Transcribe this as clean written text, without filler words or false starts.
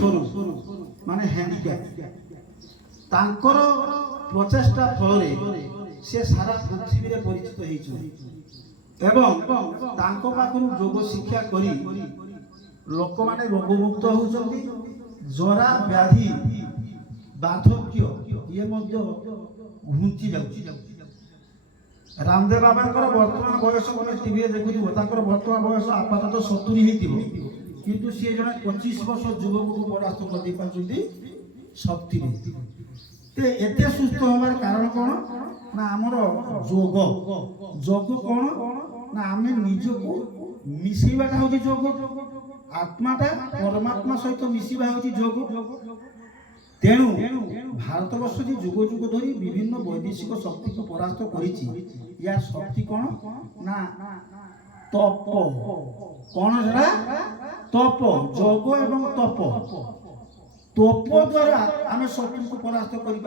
स्वरूप माने हैंडीकैप तांकर प्रचेष्टा फल से सारा पृथ्वी रे परिचित होइछु एवं तांको पाखरु योग शिक्षा करी लोक माने रोगमुक्त होउछन्ति जरा व्याधि बार्धक्य ये मध्य घुंची जाउछि। रामदेव बाबांकर वर्तमान बयस को टीवी देखुथिबो तांकर वर्तमान बयस आपातत 70 हेतिबो किंतु से जने 25 वर्ष युवक को परास्त कर दे पाछुंती शक्ति ते एते सुस्थ होबार कारण कोन ना हमर योग योग कोन ना आमे निज को मिसिबाटा होची योग आत्माटा परमात्मा सहित मिसिबा होची योग। तेणु भारतवर्ष जी जुग जुग धरी विभिन्न वैदेशिक शक्ति को परास्त करिछि या शक्ति कोन ना तप कोन जरा तप योग एवं तप तप द्वारा आमे शक्ति को परास्त करि